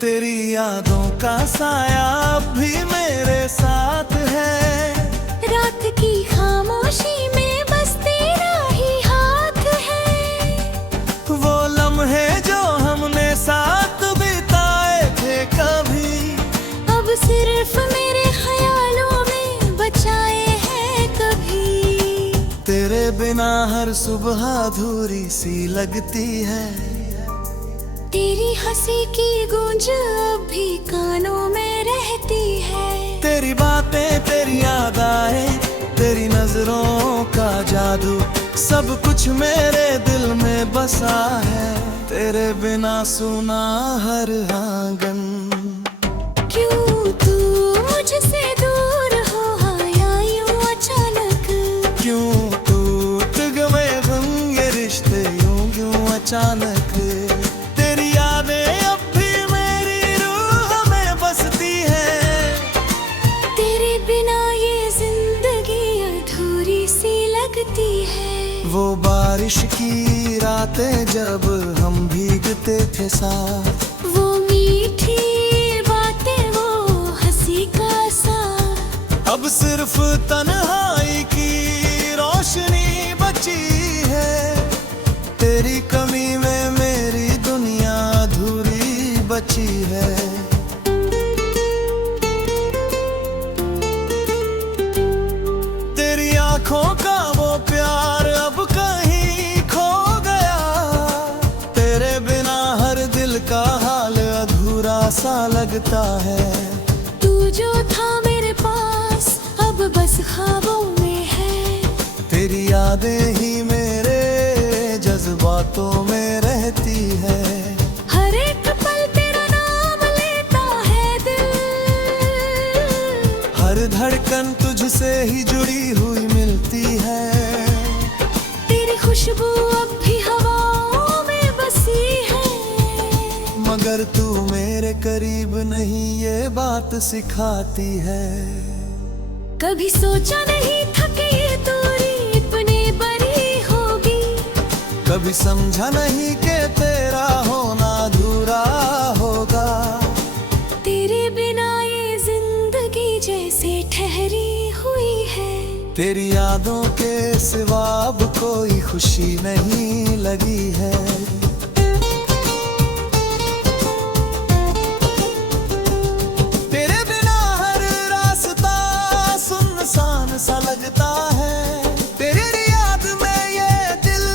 तेरी यादों का साया अब भी मेरे साथ है। रात की खामोशी में बस तेरा ही हाथ है। वो लम्हे जो हमने साथ बिताए थे कभी, अब सिर्फ मेरे ख्यालों में बचाए हैं कभी। तेरे बिना हर सुबह अधूरी सी लगती है। तेरी हंसी की गूंज अब भी कानों में रहती है। तेरी बातें, तेरी यादें, तेरी नजरों का जादू, सब कुछ मेरे दिल में बसा है। तेरे बिना सुना हर आंगन। क्यों तू मुझसे दूर हो आया यूं अचानक? क्यों टूट गए हम ये रिश्ते यूं यूं अचानक। तेरी यादें अब भी मेरी रूह में बसती है। तेरे बिना ये जिंदगी अधूरी सी लगती है। वो बारिश की रातें जब हम भीगते थे साथ, वो मीठी बातें, वो हंसी का साथ। अब सिर्फ तन्हाई की रोशनी बची है। तेरी कमी में मेरी दुनिया अधूरी बची है। तेरी आंखों का वो प्यार अब कहीं खो गया। तेरे बिना हर दिल का हाल अधूरा सा लगता है। तू जो था मेरे पास अब बस ख्वाबों में है। तेरी यादें ही मेरे जज्बातों में रहती है। हर एक पल तेरा नाम लेता है दिल। हर धड़कन तुझसे ही जुड़ी हुई मिलती है। तेरी खुशबू अब भी हवाओं में बसी है। मगर तू मेरे करीब नहीं ये बात सिखाती है। कभी सोचा नहीं था कि ये दूरी इतनी बड़ी होगी। कभी समझा नहीं कि तेरा होना अधूरा होगा। तेरे बिना ये जिंदगी जैसे ठहरी हुई है। तेरी यादों के सिवा अब कोई खुशी नहीं लगी है। तेरे बिना हर रास्ता सुनसान सा लगता है। तेरी याद में ये दिल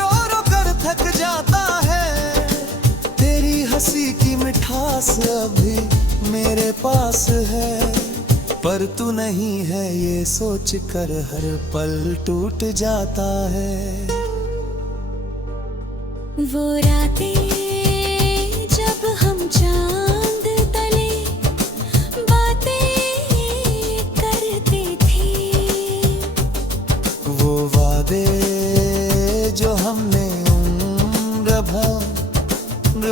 रो रो कर थक जाता है। तेरी हंसी की मिठास अभी मेरे पास है, पर तू नहीं है ये सोच कर हर पल टूट जाता है। वो रातें जब हम चांद तले बातें करते थे। वो वादे जो हमने उम्र भर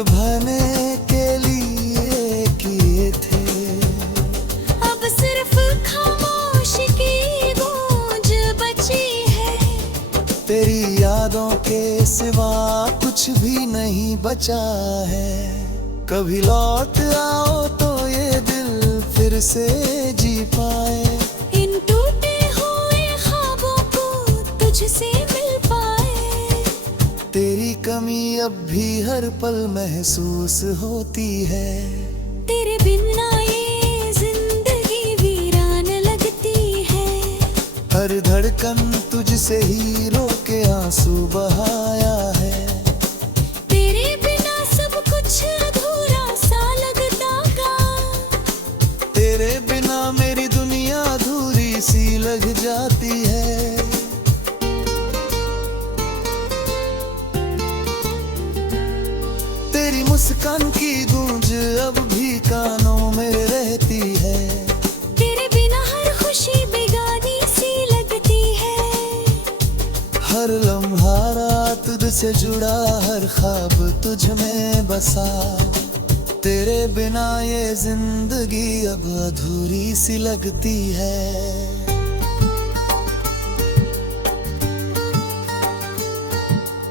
भरने के लिए किए थे, अब सिर्फ खामोशी की गूंज बची है। तेरी यादों के सिवा कुछ भी नहीं बचा है। कभी लौट आओ तो ये दिल फिर से जी पाए। इन टूटे हुए ख्वाबों को तुझसे मिल पाए। तेरी कमी अब भी हर पल महसूस होती है। तेरे बिना ये जिंदगी वीरान लगती है। हर धड़कन तुझसे ही रो के आंसू बहाया है। तेरे बिना सब कुछ अधूरा सा लगता गा। तेरे बिना मेरी दुनिया अधूरी सी लग जाती है। तेरी मुस्कान की गूंज अब भी कानों में रहती है। तेरे बिना हर खुशी बेगानी सी लगती है। हर लम्हा रात तुझसे जुड़ा, हर ख्वाब तुझ में बसा। तेरे बिना ये जिंदगी अब अधूरी सी लगती है।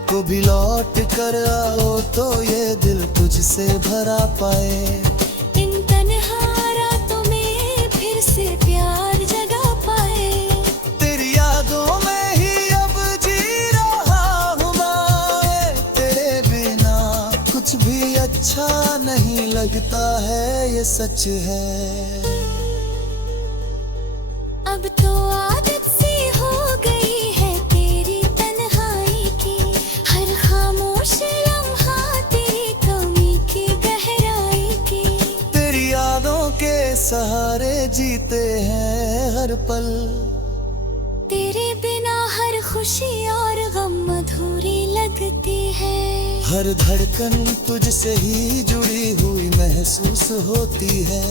कभी लौट कर आओ तो ये दिल तुझसे भरा पाए। इन तन्हा रातों में फिर से प्यार जगा पाए। तेरी यादों में ही अब जी रहा हूँ मैं, तेरे बिना कुछ भी अच्छा नहीं लगता है, ये सच है। अब तो आदत सी हो गई है तेरी तन्हाई की, हर खामोश लम्हा तेरी कमी की गहराई की। तेरी यादों के सहारे जीते हैं हर पल, तेरे बिना हर खुशी और गम अधूरी लगती है। हर धड़कन तुझसे ही जुड़ी हुई महसूस होती है।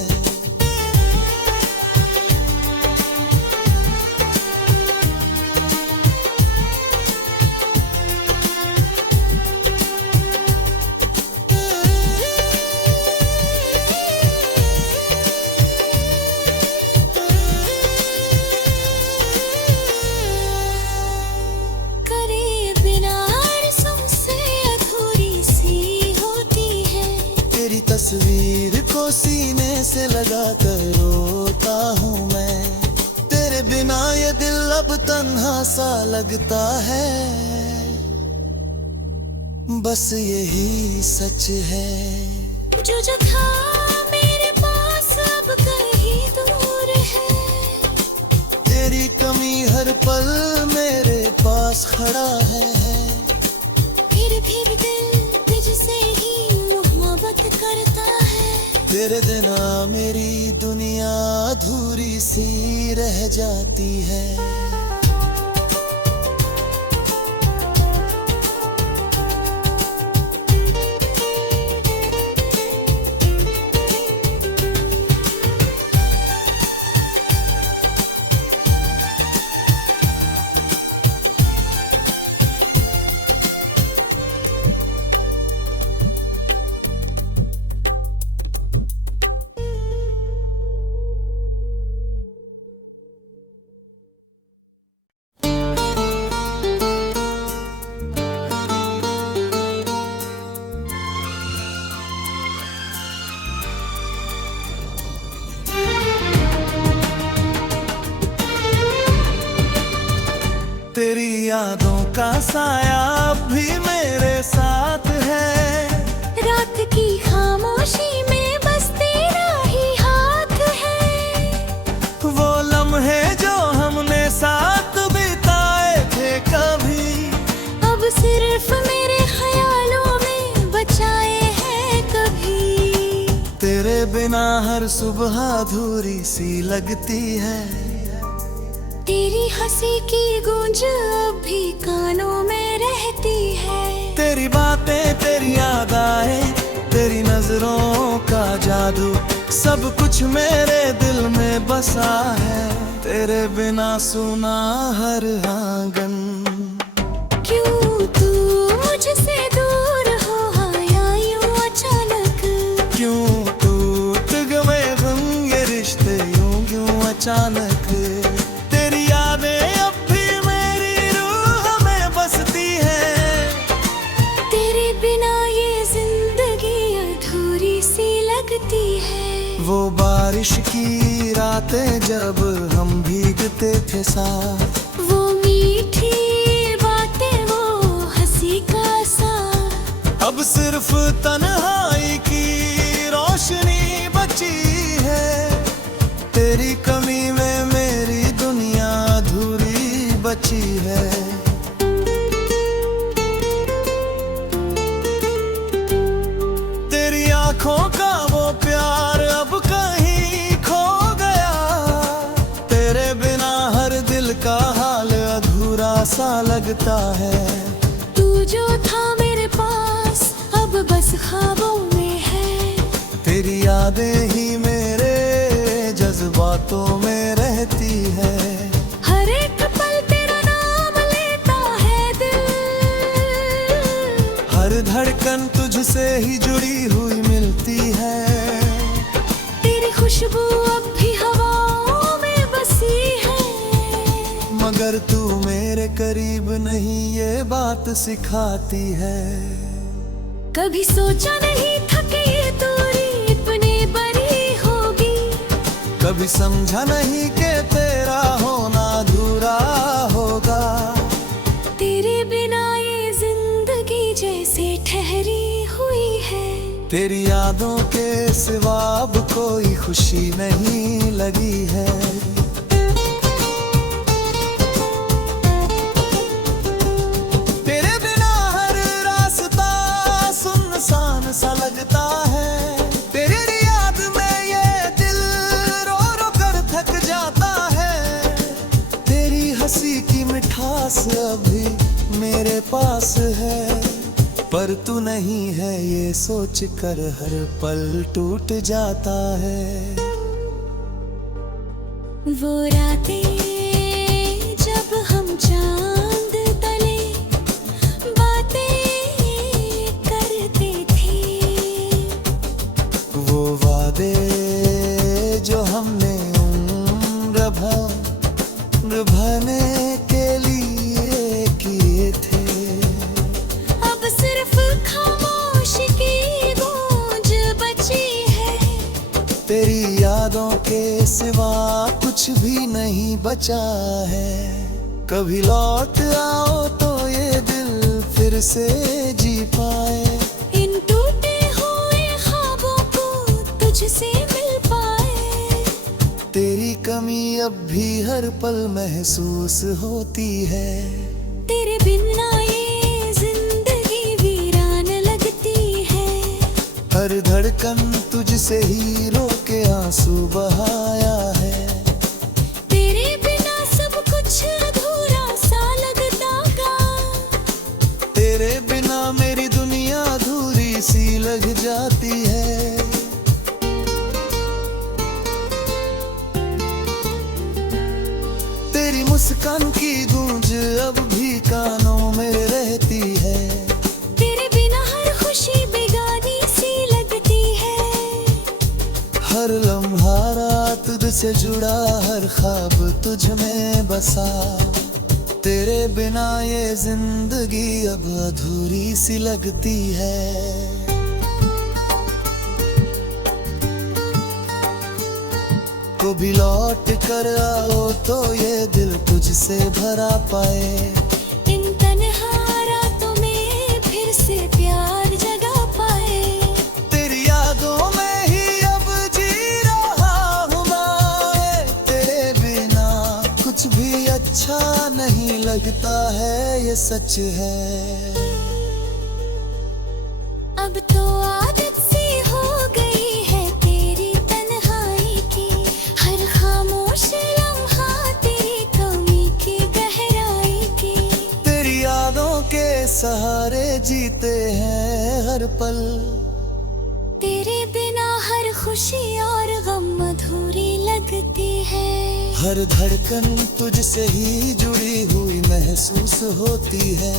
तस्वीर को सीने से लगा कर रोता हूँ मैं, तेरे बिना ये दिल अब तन्हा सा लगता है। बस यही सच है। जो था मेरे पास अब कहीं दूर है, तेरी कमी हर पल मेरे पास खड़ा है। फिर भी दिल तुझसे ही मोहब्बत करता है। तेरे बिना मेरी दुनिया अधूरी सी रह जाती है। तेरी यादों का साया अब भी मेरे साथ है। रात की खामोशी में बस तेरा ही हाथ है। वो लम्हे जो हमने साथ बिताए थे कभी, अब सिर्फ मेरे ख्यालों में बचाए हैं कभी। तेरे बिना हर सुबह अधूरी सी लगती है। तेरी हंसी की गूंज अब भी कानों में रहती है। तेरी बातें, तेरी यादें, तेरी नजरों का जादू, सब कुछ मेरे दिल में बसा है। तेरे बिना सुना हर आंगन। क्यों तू मुझसे दूर हो आया यूं अचानक, क्यों टूट गए हम ये रिश्ते यूं क्यों अचानक। वो बारिश की रातें जब हम भीगते थे साथ, वो मीठी बातें, वो हंसी का साथ। अब सिर्फ तन्हाई की रोशनी बची है। तेरी कमी में मेरी दुनिया अधूरी बची है। तेरी आंखों का वो प्यार अब कहीं खो गया। तेरे बिना हर दिल का हाल अधूरा सा लगता है। तू जो था मेरे पास अब बस ख्वाबों में है। तेरी यादें ही मेरे जज्बातों में रहती है। हर एक पल तेरा नाम लेता है दिल, हर धड़कन तुझसे ही जुड़ी हुई मिलती है। तेरी खुशबू अब भी हवाओं में बसी है। मगर तू मेरे करीब नहीं ये बात सिखाती है। कभी सोचा नहीं था कि ये दूरी इतनी बड़ी होगी, कभी समझा नहीं कि तेरा होना अधूरा होगा। तेरे बिना ये जिंदगी जैसे ठहरी हुई है। तेरी यादों के सिवा अब कोई खुशी नहीं लगी है। तेरे बिना हर रास्ता सुनसान सा लगता है। तेरी याद में ये दिल रो रो कर थक जाता है। तेरी हंसी की मिठास अभी मेरे पास है, पर तू नहीं है ये सोच कर हर पल टूट जाता है। वो रातें जब हम चांद तले बातें करते थे, वो वादे जो हमने उम्र भर निभाने के लिए किए थे, अब सिर्फ खामोशी की गूंज बची है। तेरी यादों के सिवा कुछ भी नहीं बचा है। कभी लौट आओ तो ये दिल फिर से जी पाए, इन टूटे हुए ख्वाबों को तुझसे मिल पाए। तेरी कमी अब भी हर पल महसूस होती है। तेरे बिना ये जिंदगी वीरान लगती है। हर धड़कन तुझसे ही रो के आंसू बहाया है। तेरे बिना सब कुछ अधूरा सा लगता गा। तेरे बिना मेरी दुनिया अधूरी सी लग जाती है। तेरी मुस्कान की गूंज अब भी कानों में रहती है। तेरे बिना हर खुशी बेगानी सी लगती है। हर लम्हा रात तुझसे जुड़ा, हर ख्वाब तुझ में बसा। तेरे बिना ये जिंदगी अब अधूरी सी लगती है। कभी लौट कर आओ तो ये दिल तुझसे भरा पाए। इन तन्हा रातों में फिर से प्यार जगा पाए। तेरी यादों में ही अब जी रहा हूँ मैं। तेरे बिना कुछ भी अच्छा नहीं लगता है, ये सच है। अब तो आदत सी हो गई है तेरी तन्हाई की। हर खामोश लम्हा तेरी कमी की गहराई की। तेरी यादों के सहारे जीते हैं हर पल। तेरे बिना हर खुशी और गम अधूरी लगती है। हर धड़कन तुझसे ही जुड़ी हुई महसूस होती है।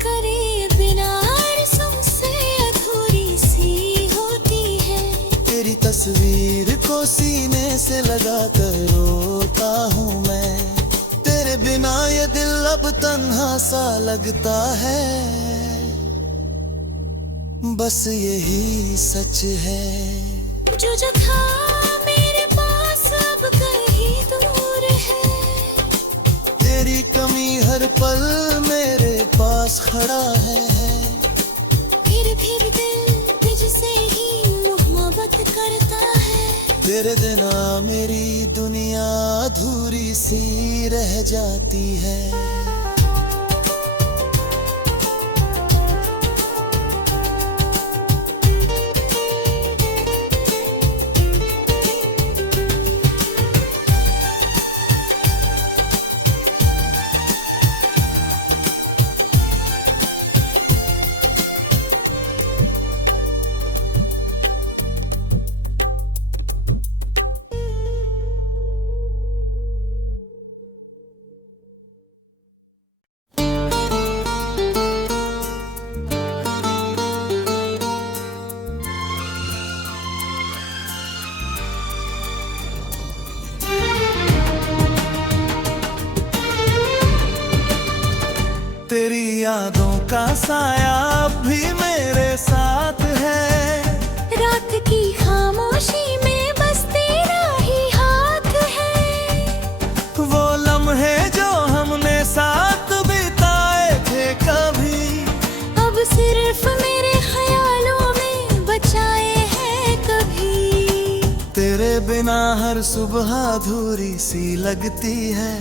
करे बिना रस्म से अधूरी सी होती है। तेरी तस्वीर को सीने से लगा कर रोता हूँ मैं। तेरे बिना ये दिल अब तन्हा सा लगता है। बस यही सच है। जो था मेरे पास अब कहीं दूर है। तेरी कमी हर पल मेरे पास खड़ा है। फिर भी दिल तुझसे ही मोहब्बत करता है। तेरे बिना मेरी दुनिया अधूरी सी रह जाती है। तेरी यादों का साया अब भी मेरे साथ है। रात की खामोशी में बस तेरा ही हाथ है। वो लम्हे जो हमने साथ बिताए थे कभी, अब सिर्फ मेरे ख्यालों में बचाए हैं कभी। तेरे बिना हर सुबह अधूरी सी लगती है।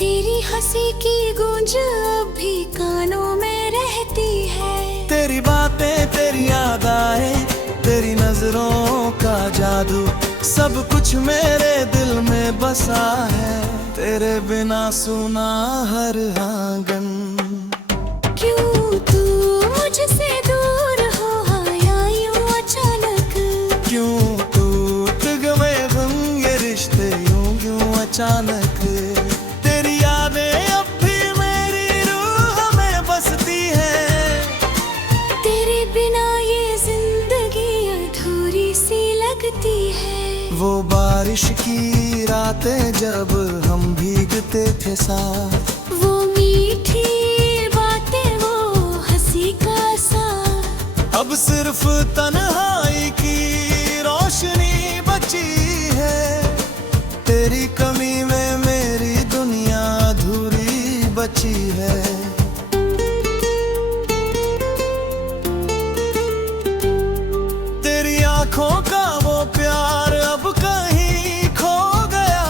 तेरी हंसी की गूंज अब भी कानों में रहती है। तेरी बातें, तेरी यादें, तेरी नजरों का जादू, सब कुछ मेरे दिल में बसा है। तेरे बिना सुना हर आंगन। क्यों तू मुझसे दूर हो आया यूं अचानक? क्यों टूट गए हम ये रिश्ते यूं क्यों अचानक? तेरी यादें अब भी मेरी रूह में बसती है। तेरे बिना ये जिंदगी अधूरी सी लगती है। वो बारिश की रातें जब हम भीगते थे साथ, वो मीठी बातें, वो हंसी का साथ। अब सिर्फ तन्हाई की रोशनी बची है। तेरी कमी में मेरी दुनिया अधूरी बची है। तेरी आंखों का वो प्यार अब कहीं खो गया।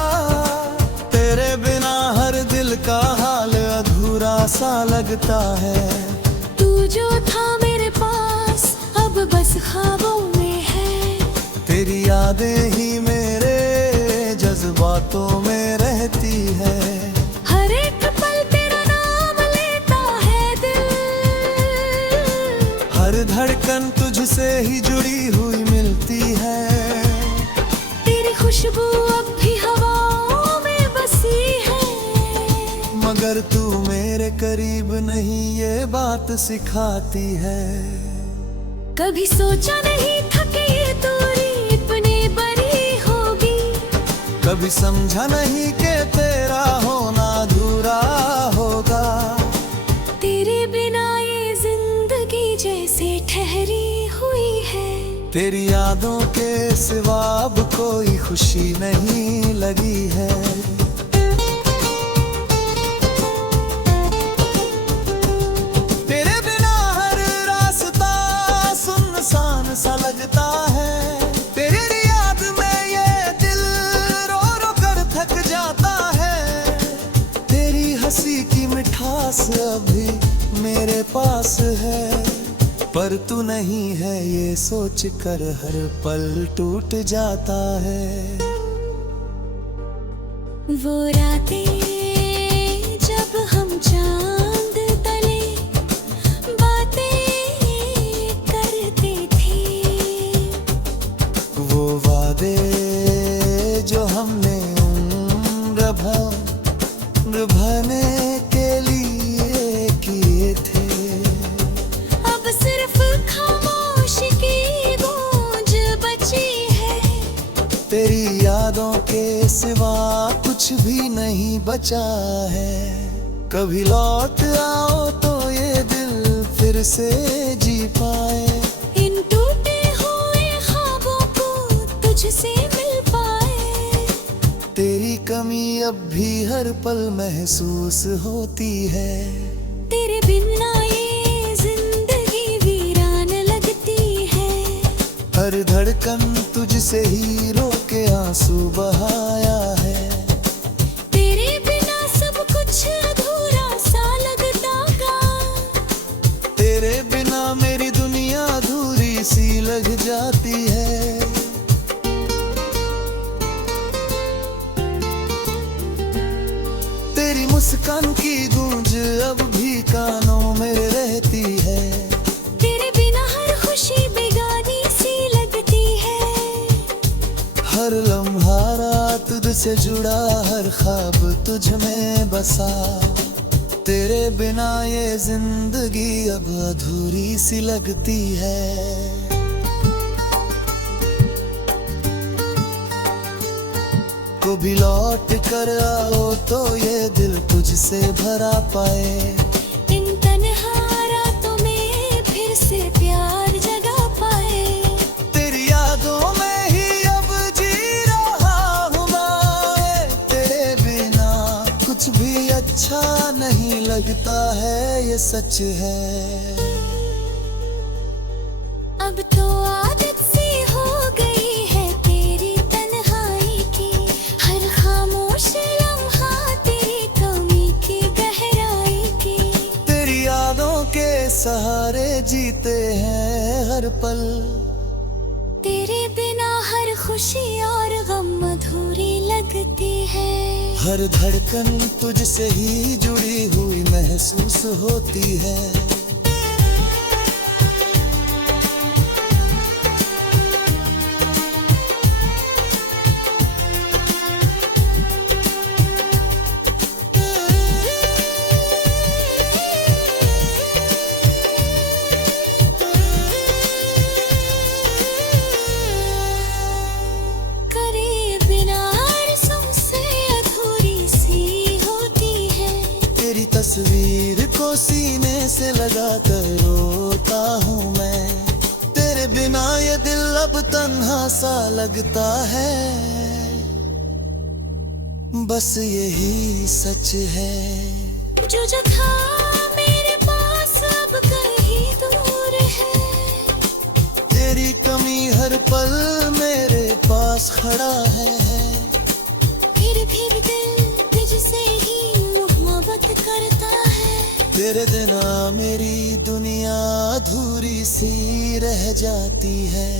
तेरे बिना हर दिल का हाल अधूरा सा लगता है। तू जो था मेरे पास अब बस ख्वाबों में है। तेरी यादें ही मेरे जज्बातों में रहती है। हर एक पल तेरा नाम लेता है दिल। हर धड़कन तुझसे ही जुड़ी हुई मिलती है। तेरी खुशबू अब भी हवाओं में बसी है। मगर तू मेरे करीब नहीं ये बात सिखाती है। कभी सोचा नहीं था कि ये दूरी इतनी बड़ी होगी। कभी समझा नहीं कि तेरा होना अधूरा होगा। तेरे बिना ये जिंदगी जैसे ठहरी हुई है। तेरी यादों के सिवा अब कोई खुशी नहीं लगी है। तेरे बिना हर रास्ता सुनसान सा लगता है। तेरी याद में ये दिल रो रो कर थक जाता है। तेरी हंसी की मिठास अभी मेरे पास है। पर तू नहीं है ये सोच कर हर पल टूट जाता है। वो रातें जब हम चांद तले बातें करते थे। वो वादे जो हमने उम्र भर निभाने के लिए किए थे, अब सिर्फ खामोशी की गूंज बची है। तेरी यादों के सिवा कुछ भी नहीं बचा है। कभी लौट आओ तो ये दिल फिर से जी पाए। इन टूटे हुए ख्वाबों को तुझसे मिल पाए। तेरी कमी अब भी हर पल महसूस होती है। तेरे बिना ये जिंदगी वीरान लगती है। हर धड़कन तुझसे ही रो के आंसू बहाया है। तेरे बिना सब कुछ अधूरा सा लगता गा। तेरे बिना मेरी दुनिया अधूरी सी लग जाती है। तेरी मुस्कान की गूंज अब भी कानों में रहती है। तेरे बिना हर खुशी बेगानी सी लगती है। हर लम्हा रात तुझसे जुड़ा, हर ख्वाब तुझ में बसा। तेरे बिना ये जिंदगी अब अधूरी सी लगती है। को भी लौट कर आओ तो ये दिल तुझसे भरा पाए। इन तन्हा रातों में फिर से प्यार जगा पाए। तेरी यादों में ही अब जी रहा हूँ मैं, तेरे बिना कुछ भी अच्छा नहीं लगता है, ये सच है। अब तो आदत सी हो गई है तेरी तन्हाई की, हर खामोश लम्हा तेरी कमी की गहराई की। तेरी यादों के सहारे जीते हैं हर पल, तेरे बिना हर खुशी और गम अधूरी लगती है। हर धड़कन तुझसे ही जुड़ी हुई महसूस होती है। करे बिना रस्म से अधूरी सी होती है। तेरी तस्वीर को सीने से लगा कर रोता हूँ मैं, तेरे बिना ये दिल अब तन्हा सा लगता है। बस यही सच है। जो था मेरे पास अब कहीं दूर है। तेरी कमी हर पल मेरे पास खड़ा है। फिर भी दिल तुझसे ही मोहब्बत करता है। तेरे बिना मेरी दुनिया अधूरी सी रह जाती है।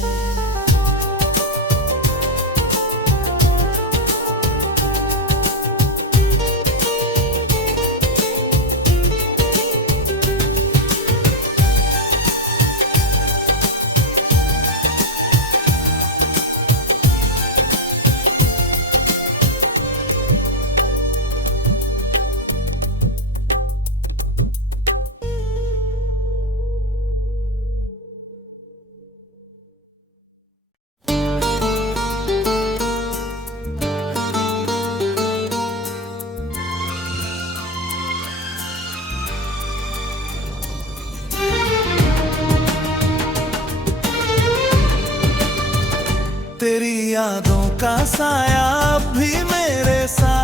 तेरी यादों का साया अब भी मेरे साथ